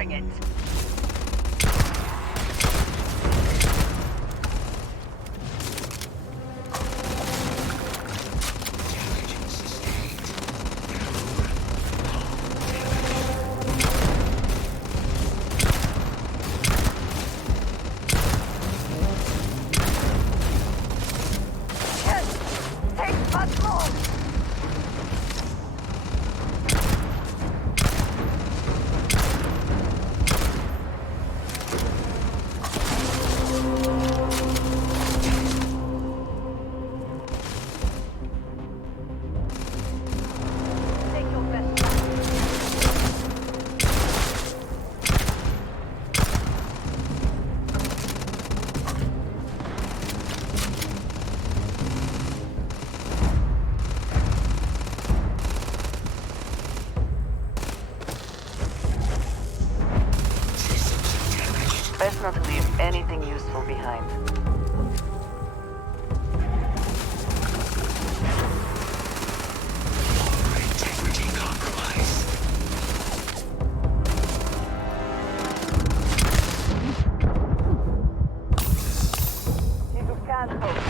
Bring it! Best not to leave anything useful behind. Integrity compromised. You can't hope.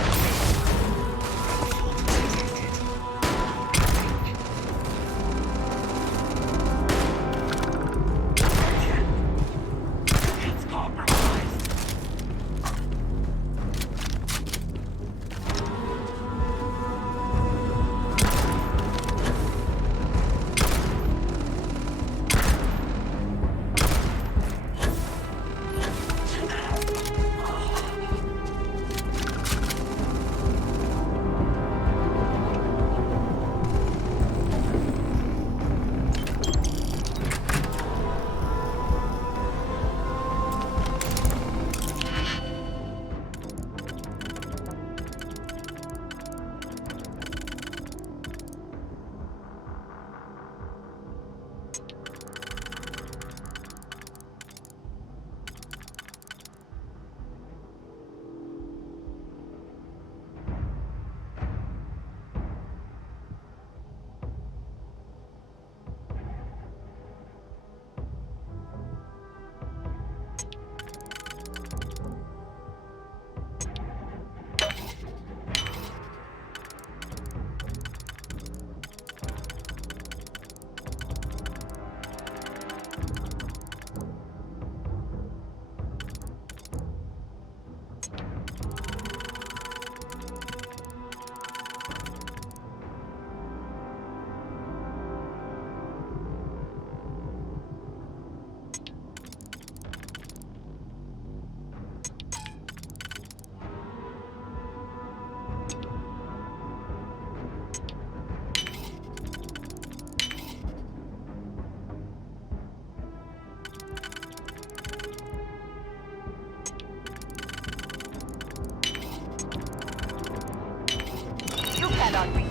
Cannot be.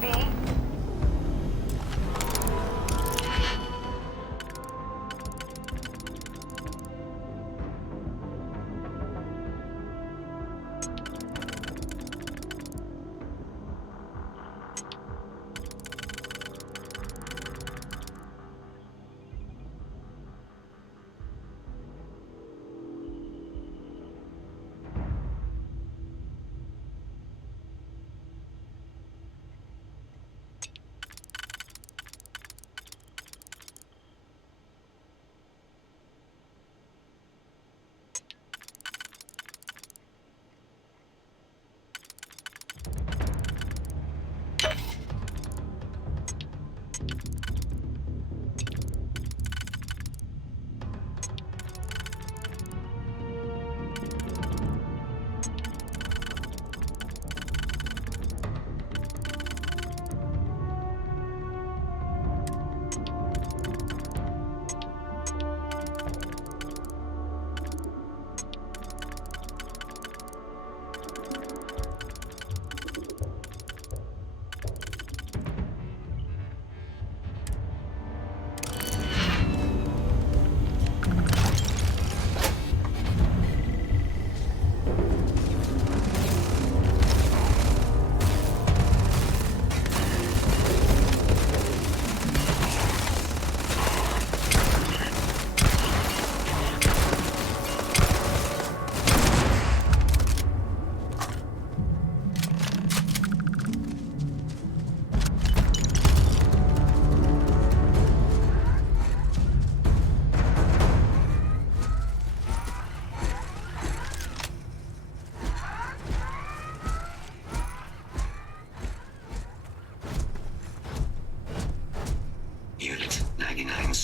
B.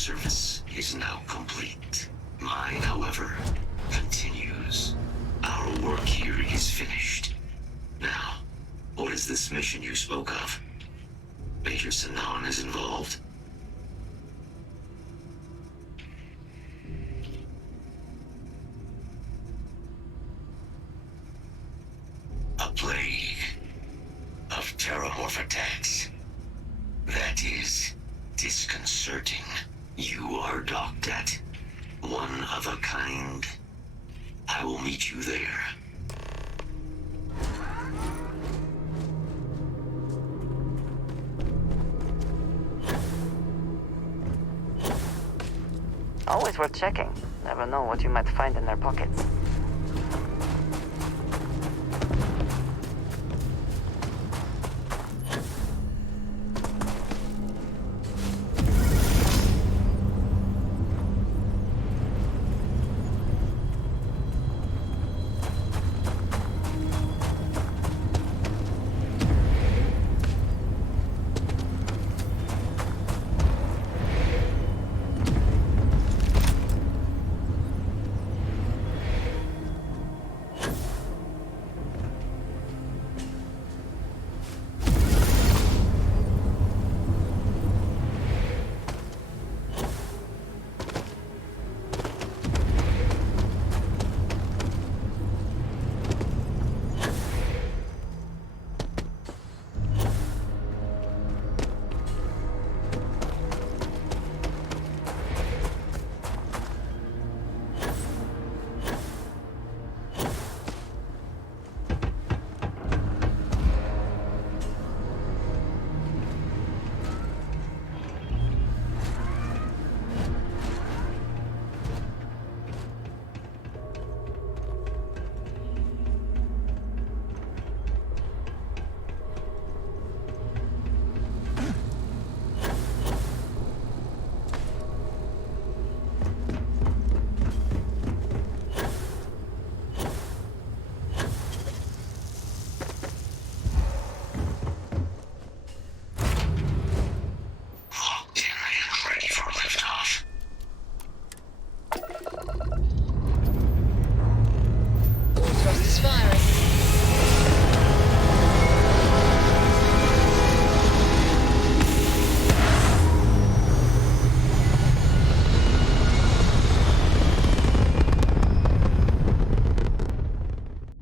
service is now complete. Mine, however, continues. Our work here is finished. Now, what is this mission you spoke of? Major Sinan is involved. A plague of terramorph attacks. That is disconcerting. You are docked at one of a kind. I will meet you there. Always worth checking. Never know what you might find in their pockets.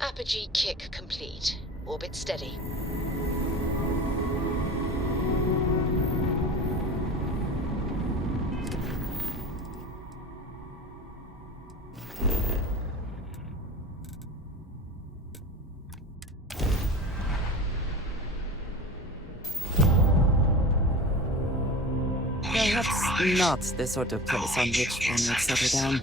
Apogee kick complete. Orbit steady. Perhaps not the sort of place on which one would settle down.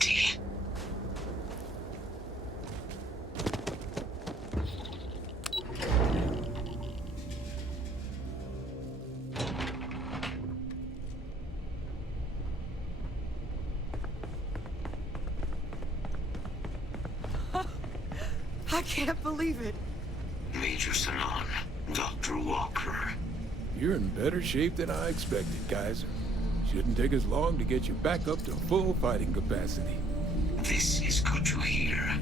I can't believe it. Major Sinan, Dr. Walker. You're in better shape than I expected, Kaiser. Shouldn't take us long to get you back up to full fighting capacity. This is good to hear.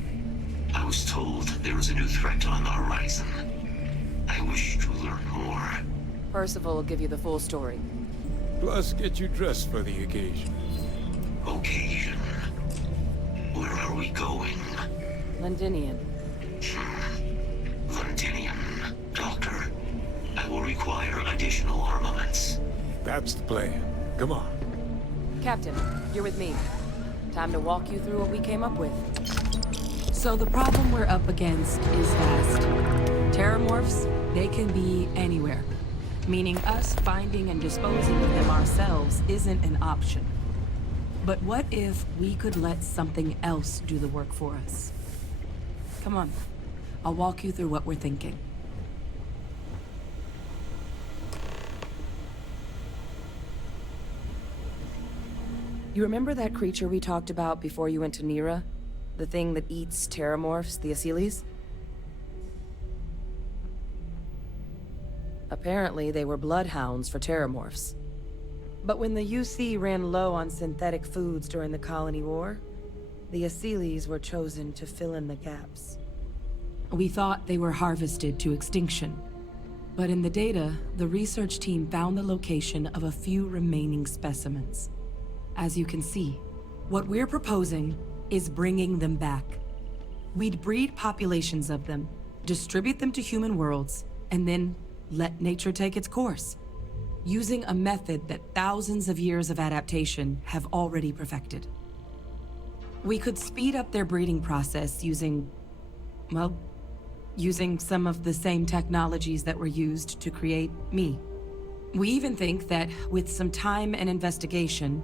I was told there was a new threat on the horizon. I wish to learn more. Percival will give you the full story. Plus, get you dressed for the occasion. Occasion. Where are we going? Londinian. Londinian. Doctor, I will require additional armaments. That's the plan. Come on. Captain, you're with me. Time to walk you through what we came up with. So the problem we're up against is vast. Terramorphs, they can be anywhere. Meaning us finding and disposing of them ourselves isn't an option. But what if we could let something else do the work for us? Come on. I'll walk you through what we're thinking. You remember that creature we talked about before you went to Nira? The thing that eats terramorphs, the Asyles? Apparently, they were bloodhounds for terramorphs. But when the UC ran low on synthetic foods during the Colony War, the Asylees were chosen to fill in the gaps. We thought they were harvested to extinction. But in the data, the research team found the location of a few remaining specimens. As you can see, what we're proposing is bringing them back. We'd breed populations of them, distribute them to human worlds, and then let nature take its course, using a method that thousands of years of adaptation have already perfected. We could speed up their breeding process using, well, using some of the same technologies that were used to create me. We even think that with some time and investigation,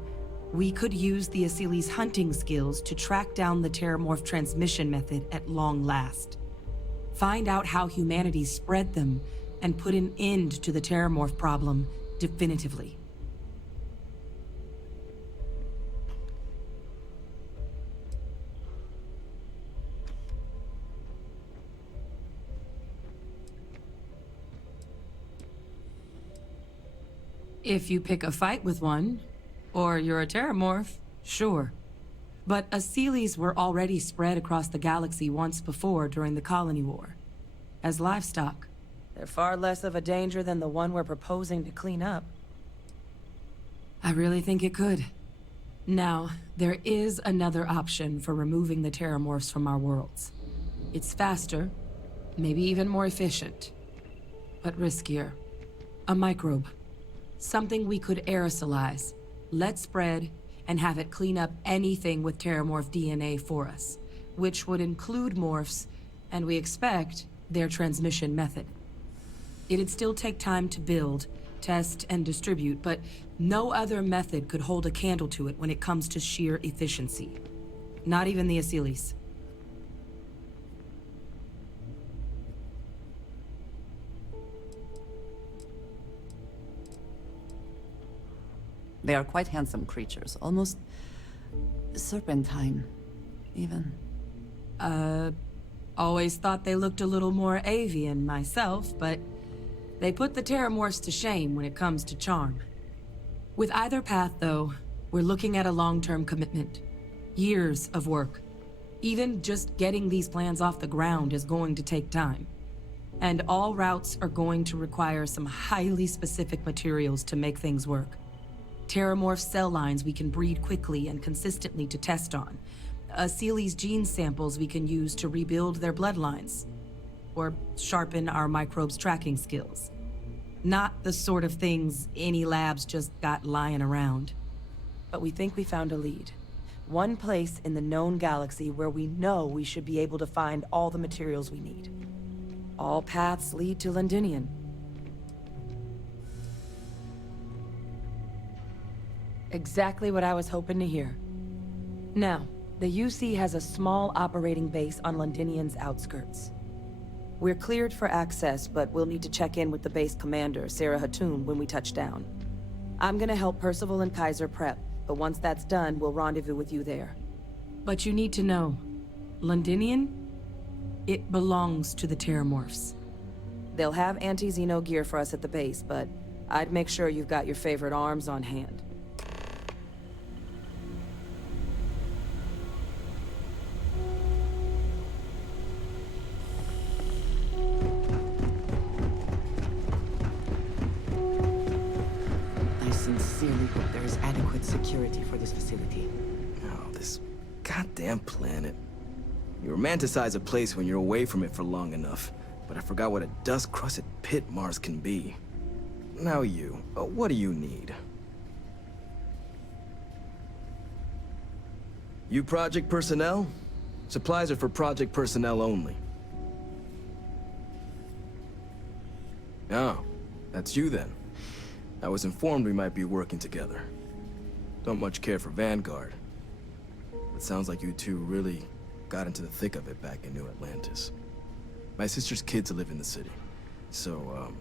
we could use the Asylees' hunting skills to track down the Terramorph transmission method at long last. Find out how humanity spread them and put an end to the Terramorph problem definitively. If you pick a fight with one, or you're a Terramorph, sure. But Asylees were already spread across the galaxy once before during the Colony War. As livestock. They're far less of a danger than the one we're proposing to clean up. I really think it could. Now, there is another option for removing the Terramorphs from our worlds. It's faster, maybe even more efficient, but riskier. A microbe. Something we could aerosolize, let spread, and have it clean up anything with Terramorph DNA for us, which would include morphs, and we expect their transmission method. It'd still take time to build, test, and distribute, but no other method could hold a candle to it when it comes to sheer efficiency. Not even the Asylees. They are quite handsome creatures, almost serpentine, even. Always thought they looked a little more avian myself, but they put the Terramorphs to shame when it comes to charm. With either path, though, we're looking at a long-term commitment. Years of work. Even just getting these plans off the ground is going to take time. And all routes are going to require some highly specific materials to make things work. Terramorph cell lines we can breed quickly and consistently to test on. Asylees gene samples we can use to rebuild their bloodlines. Or sharpen our microbes' tracking skills. Not the sort of things any labs just got lying around. But we think we found a lead. One place in the known galaxy where we know we should be able to find all the materials we need. All paths lead to Londinian. Exactly what I was hoping to hear. Now, the UC has a small operating base on Londinian's outskirts. We're cleared for access, but we'll need to check in with the base commander, Sarah Hatoum, when we touch down. I'm gonna help Percival and Kaiser prep, but once that's done, we'll rendezvous with you there. But you need to know, Londinian, it belongs to the Terramorphs. They'll have anti-Xeno gear for us at the base, but I'd make sure you've got your favorite arms on hand. Hope there is adequate security for this facility. Oh, this goddamn planet. You romanticize a place when you're away from it for long enough, but I forgot what a dust-crusted pit Mars can be. Now you, what do you need? You project personnel? Supplies are for project personnel only. Oh, that's you then. I was informed we might be working together. Don't much care for Vanguard. It sounds like you two really got into the thick of it back in New Atlantis. My sister's kids live in the city, so,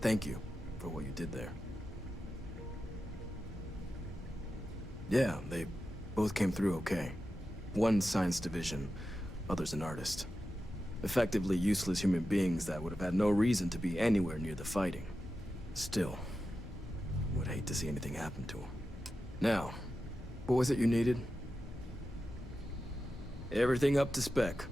thank you for what you did there. Yeah, they both came through okay. One science division, other's an artist. Effectively useless human beings that would have had no reason to be anywhere near the fighting. Still, would hate hate to see anything happen to him. Now, what was it you needed? Everything up to spec.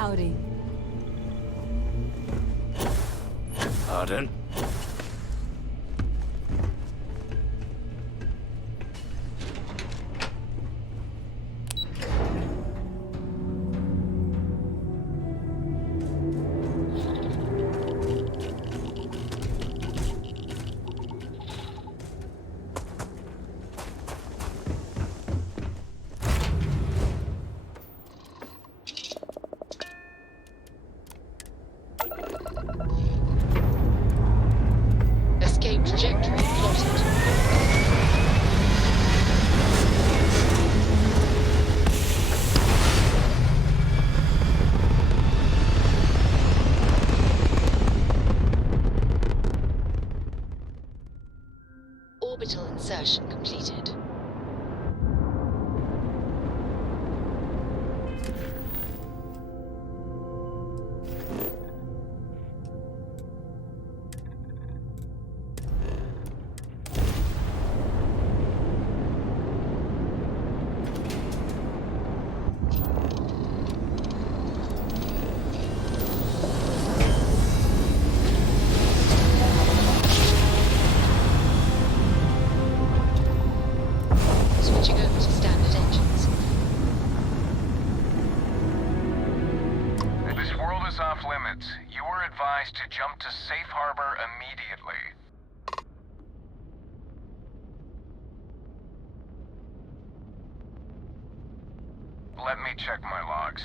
Howdy. Pardon? is off limits. You were advised to jump to safe harbor immediately. Let me check my logs.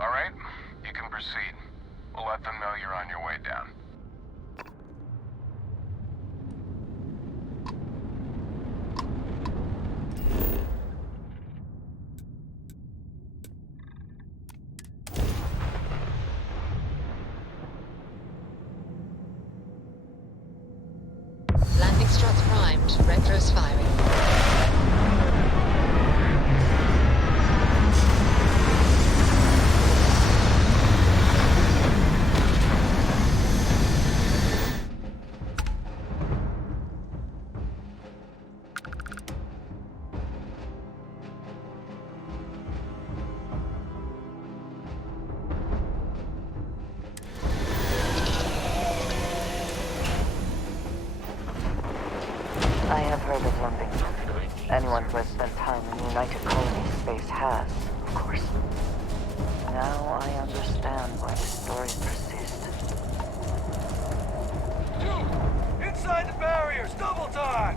All right, you can proceed. We'll let them know you're on your way down. Landing struts primed. Retros firing. I have heard of London. Anyone who has spent time in the United Colonies space has, of course. Now I understand why the stories persist. Dude! Inside the barriers! Double time!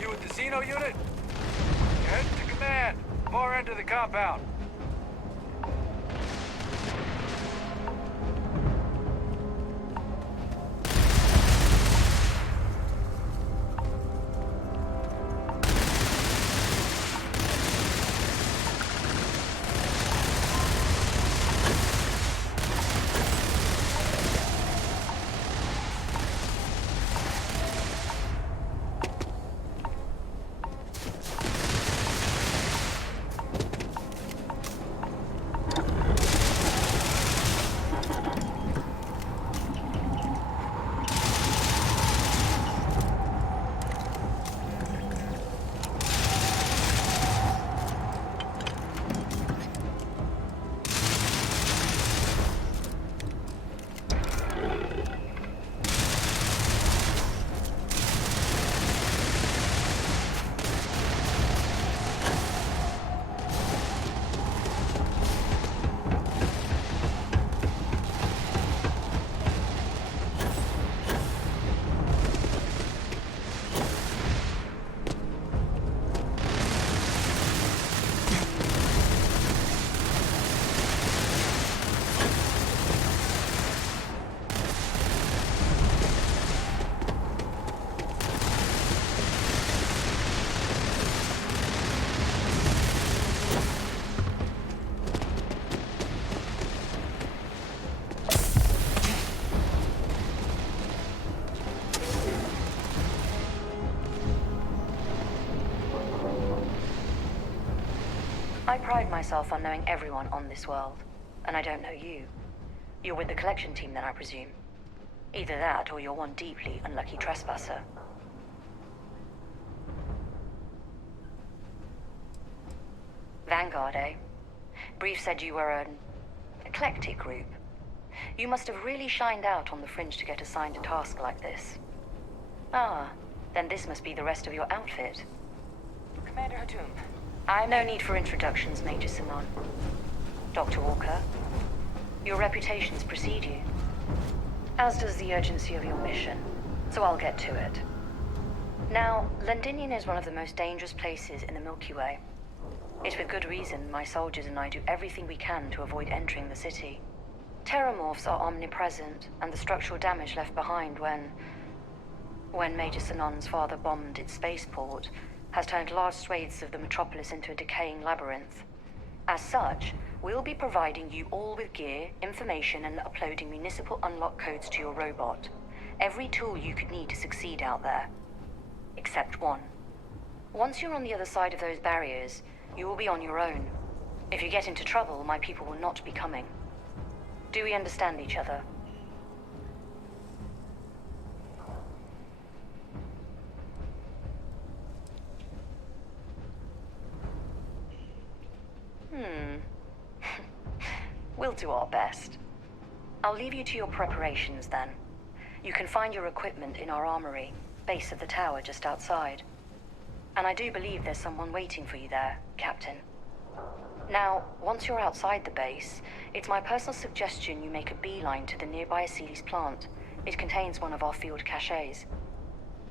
You with the Xeno unit? Head to command. Far end of the compound. I pride myself on knowing everyone on this world, and I don't know you. You're with the collection team then, I presume. Either that, or you're one deeply unlucky trespasser. Vanguard, eh? Brief said you were an eclectic group. You must have really shined out on the fringe to get assigned a task like this. Ah, then this must be the rest of your outfit. Commander Hatum. No need for introductions, Major Sinon. Dr. Walker, your reputations precede you, as does the urgency of your mission, so I'll get to it. Now, Londinian is one of the most dangerous places in the Milky Way. It's with good reason my soldiers and I do everything we can to avoid entering the city. Terramorphs are omnipresent, and the structural damage left behind when Major Sinon's father bombed its spaceport has turned large swathes of the metropolis into a decaying labyrinth. As such, we'll be providing you all with gear, information, and uploading municipal unlock codes to your robot. Every tool you could need to succeed out there. Except one. Once you're on the other side of those barriers, you will be on your own. If you get into trouble, my people will not be coming. Do we understand each other? We'll do our best. I'll leave you to your preparations then. You can find your equipment in our armory, base of the tower just outside. And I do believe there's someone waiting for you there, Captain. Now, once you're outside the base, it's my personal suggestion you make a beeline to the nearby Aceles plant. It contains one of our field caches.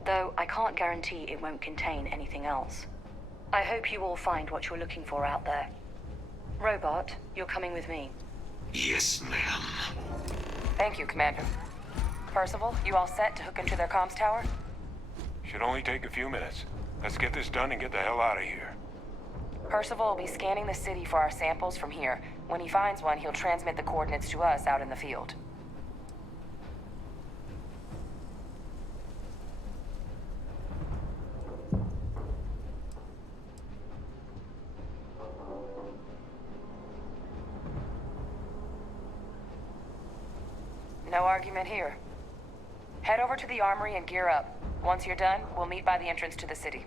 Though I can't guarantee it won't contain anything else. I hope you all find what you're looking for out there. Robot, you're coming with me. Yes, ma'am. Thank you, Commander. Percival, you all set to hook into their comms tower? Should only take a few minutes. Let's get this done and get the hell out of here. Percival will be scanning the city for our samples from here. When he finds one, he'll transmit the coordinates to us out in the field. No argument here. Head over to the armory and gear up. Once you're done, we'll meet by the entrance to the city.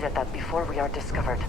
At that before we are discovered.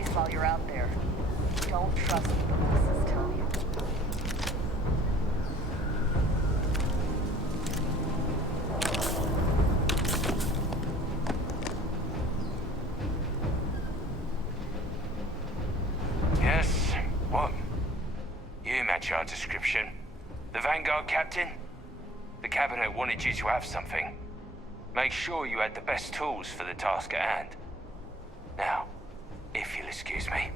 ice while you're out there. Don't trust what the bosses tell you. Yes? What? You match our description. The Vanguard captain? The cabinet wanted you to have something. Make sure you had the best tools for the task at hand. Now, if you'll excuse me.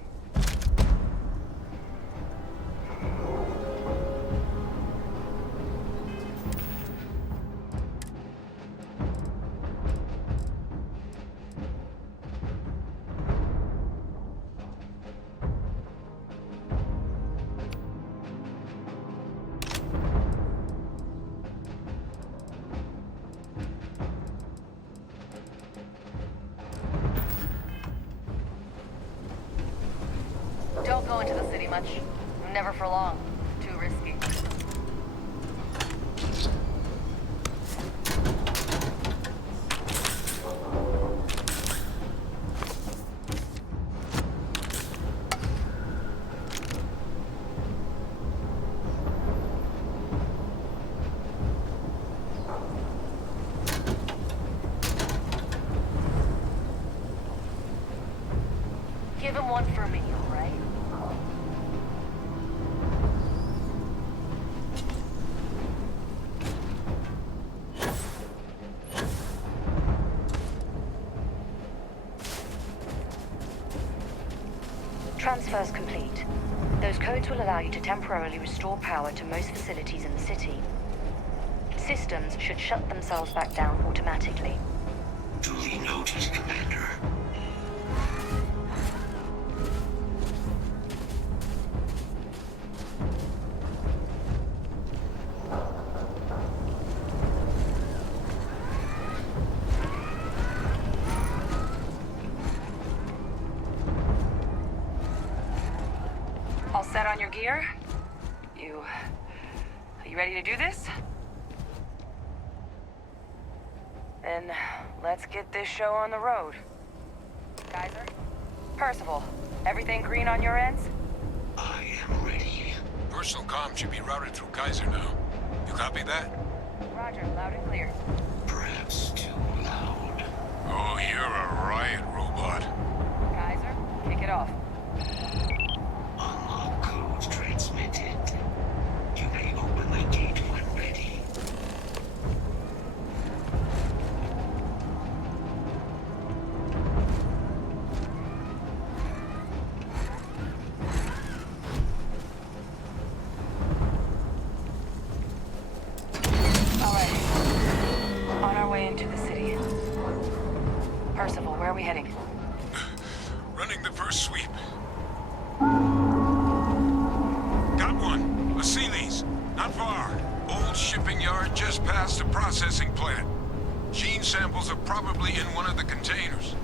Don't go into the city much. Never for long. Too risky. Give him one for me, all right? Transfers complete. Those codes will allow you to temporarily restore power to most facilities in the city. Systems should shut themselves back down automatically. Duly noted, Commander. All set on your gear? Are you ready to do this? Then let's get this show on the road. Geyser? Percival, everything green on your ends? I am ready. Personal comm should be routed through Geyser now. You copy that? Roger, loud and clear. Perhaps too loud. Oh, you're a riot robot. Geyser, kick it off. Unlock code transmitted. You may open the gate when ready. All right. On our way into the city. Percival, where are we heading? Running the first sweep. Got one. A Sealy's. Not far. Old shipping yard just past the processing plant. Gene samples are probably in one of the containers.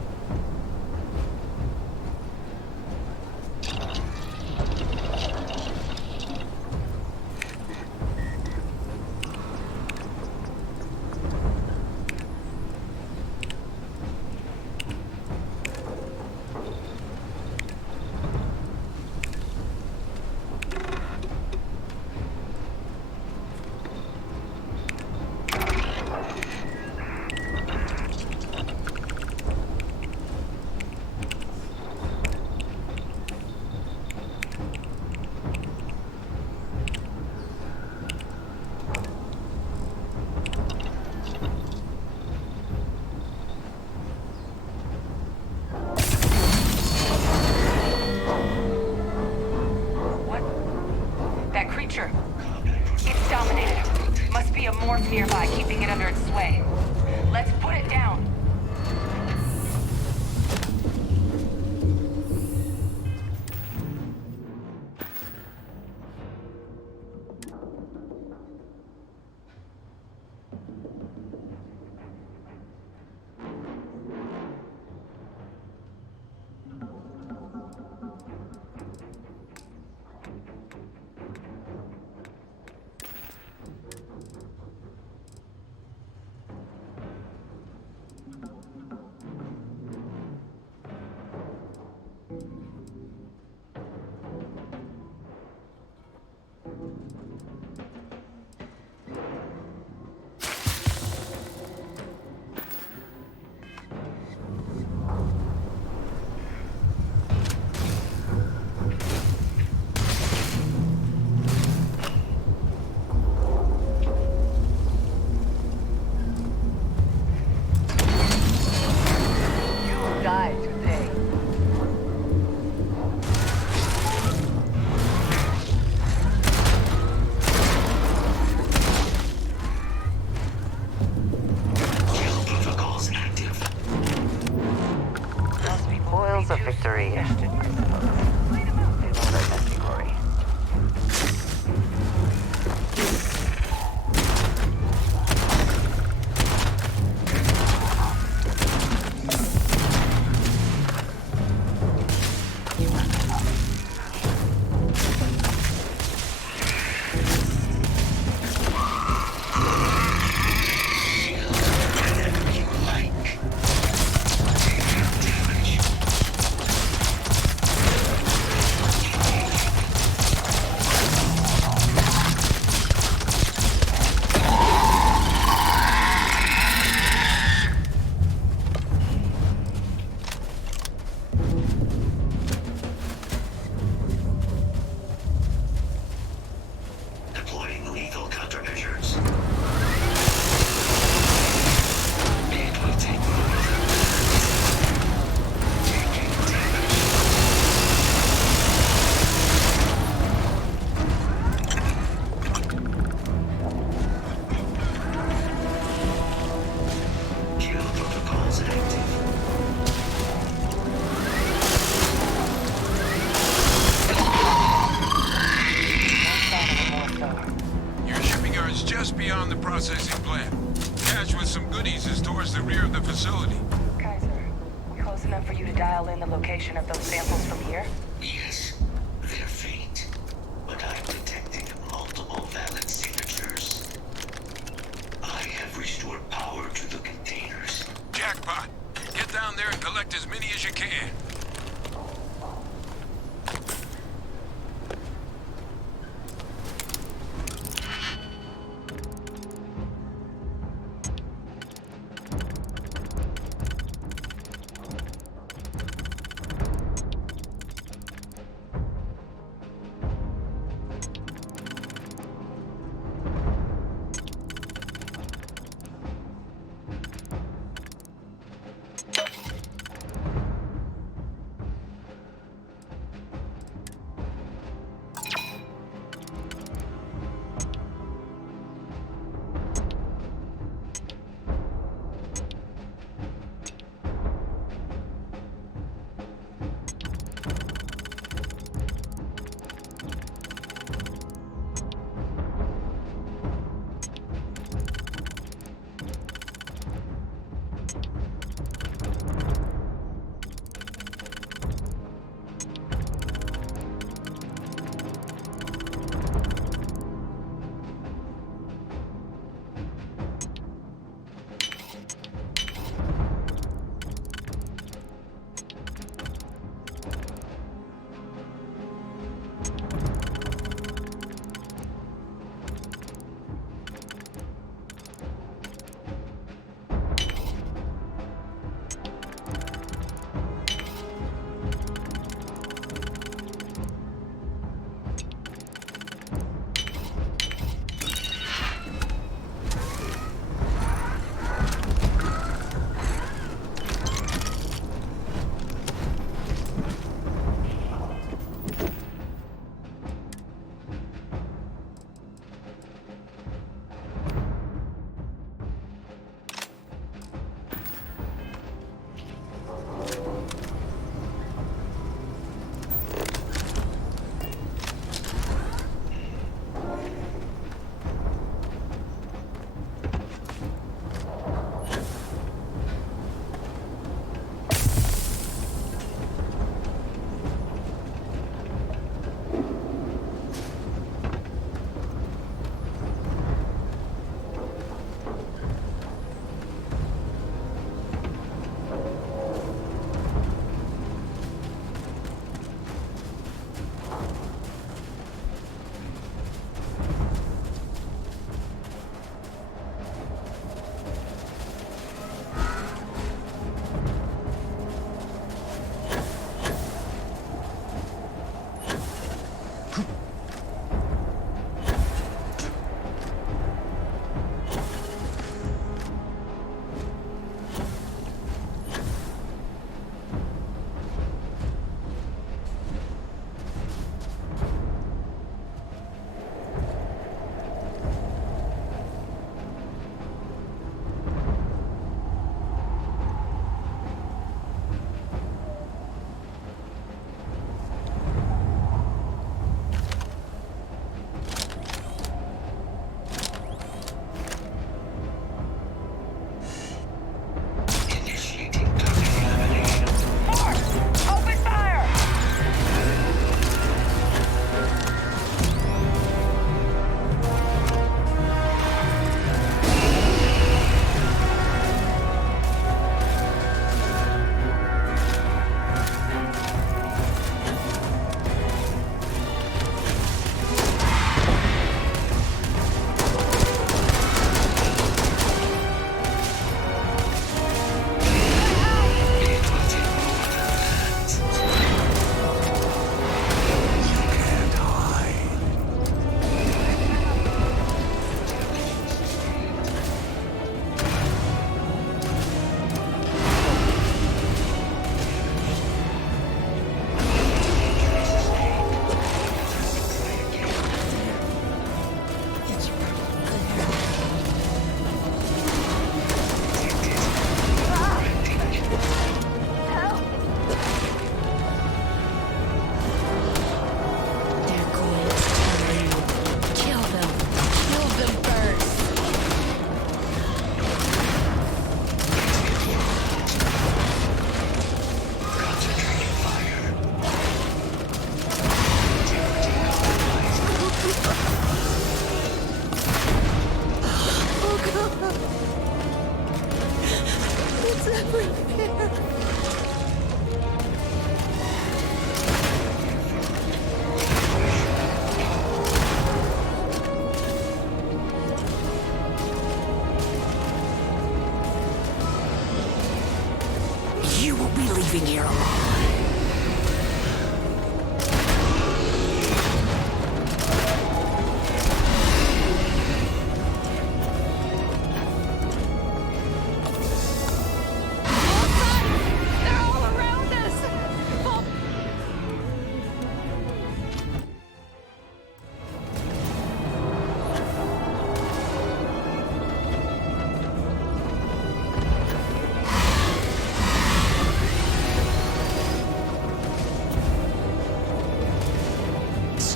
Deploying lethal countermeasures. It will take more than taking damage. Kill protocols active. Your shipping yard's just beyond the processing plant. Cache with some goodies is towards the rear of the facility. Kaiser, we close enough for you to dial in the location of those samples from here? Yes, they're faint, but I'm detecting multiple valid signatures. I have restored power to the containers. Jackpot! Get down there and collect as many as you can.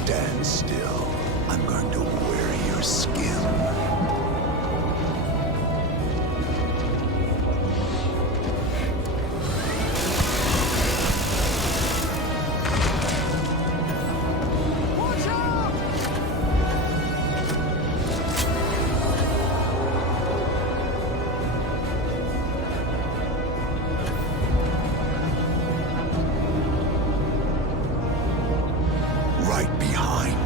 Stand still. I'm going to wear your skin. Right behind you.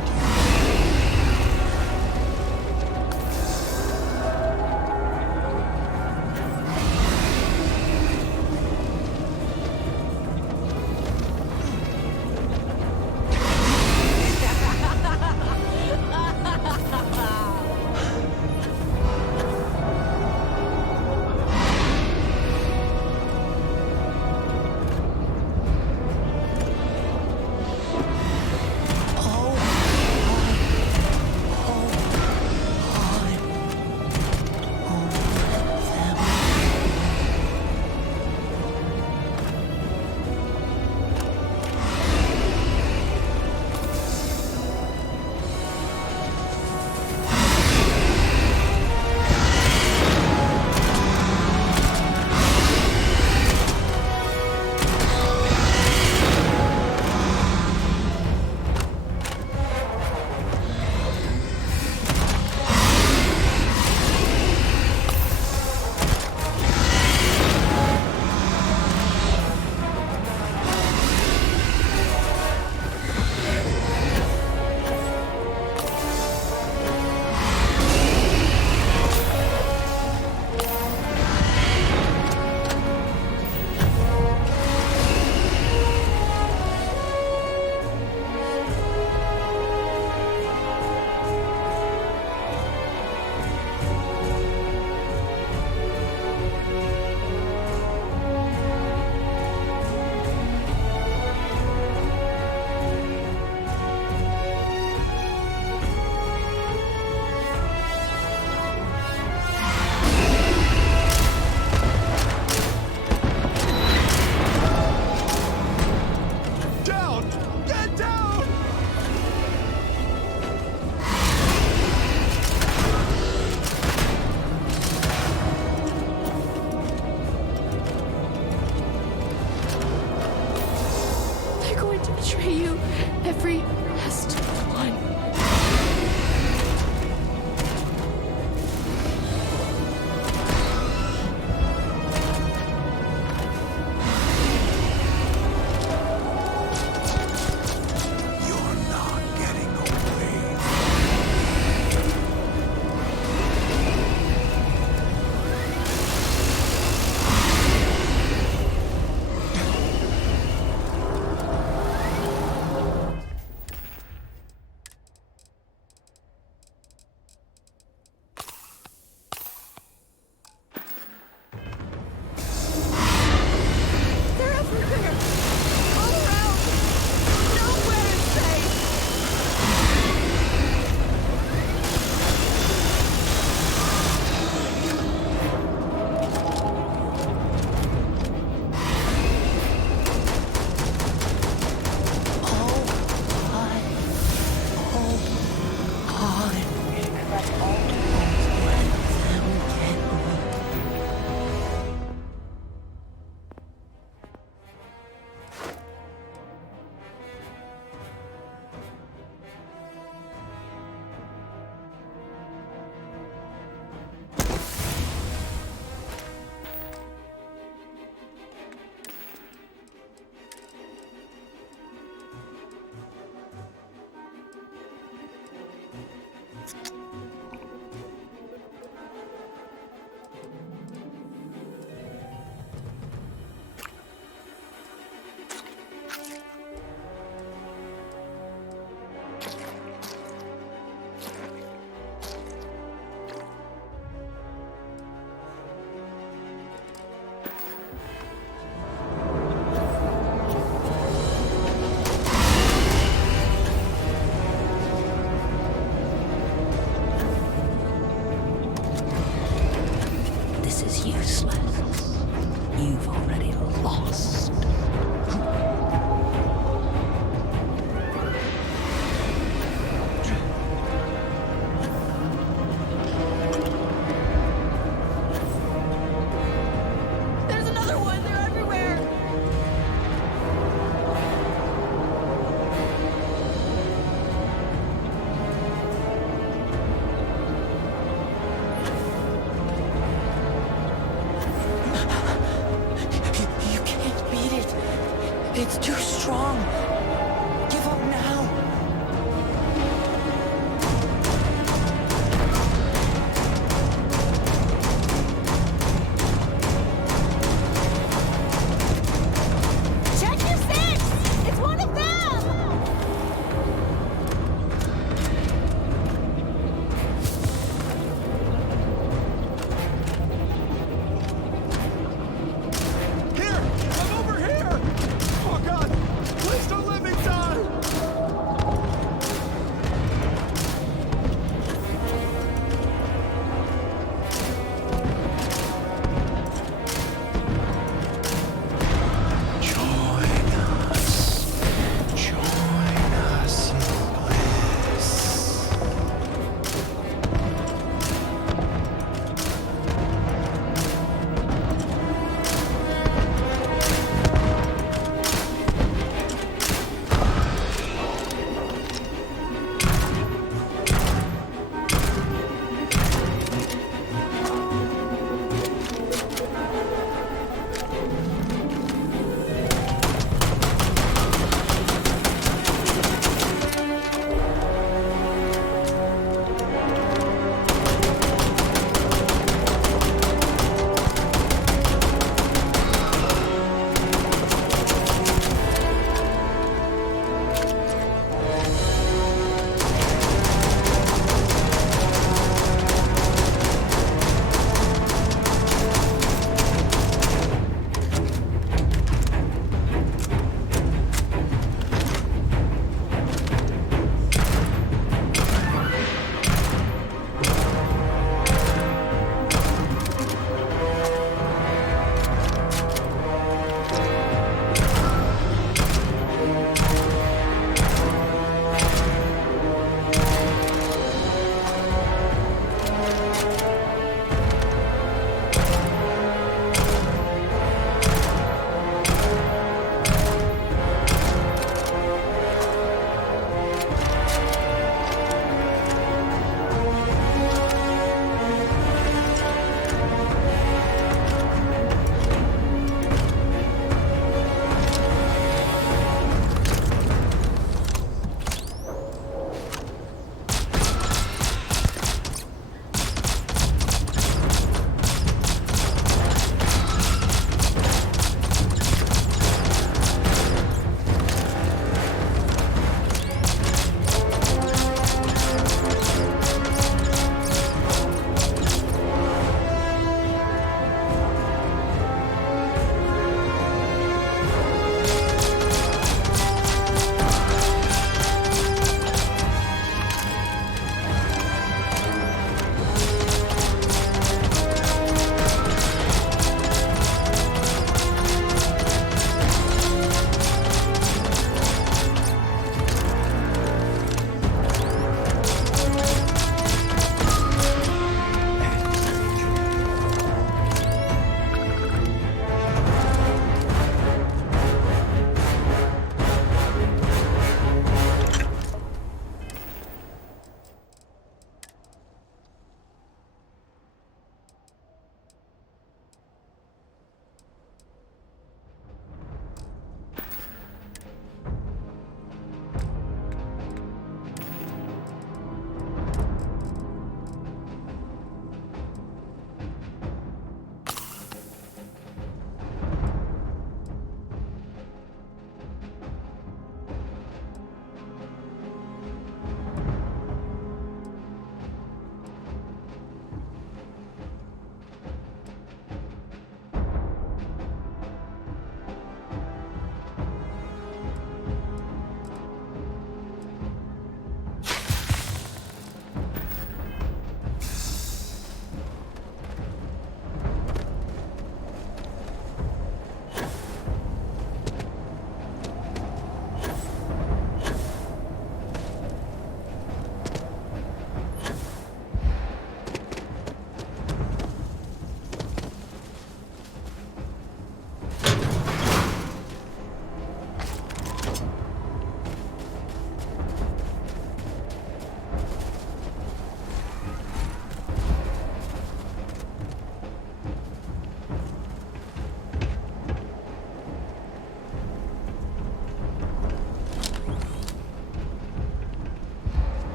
Betray you, every last one.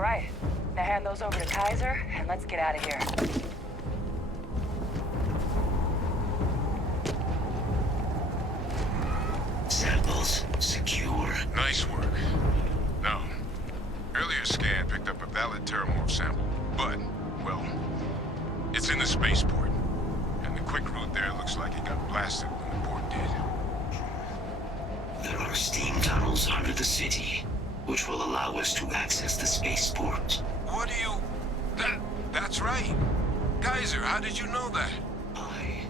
All right. Now hand those over to Kaiser, and let's get out of here. Samples secure. Nice work. Now, earlier scan picked up a valid terramorph sample, but, well, it's in the spaceport. And the quick route there looks like it got blasted when the port did. There are steam tunnels under the city, which will allow us to access the spaceport. What do you... That's right. Kaiser, how did you know that? I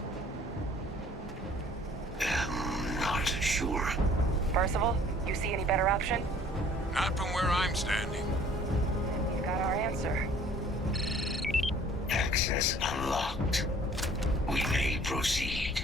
am not sure. Percival, you see any better option? Not from where I'm standing. You've got our answer. Access unlocked. We may proceed.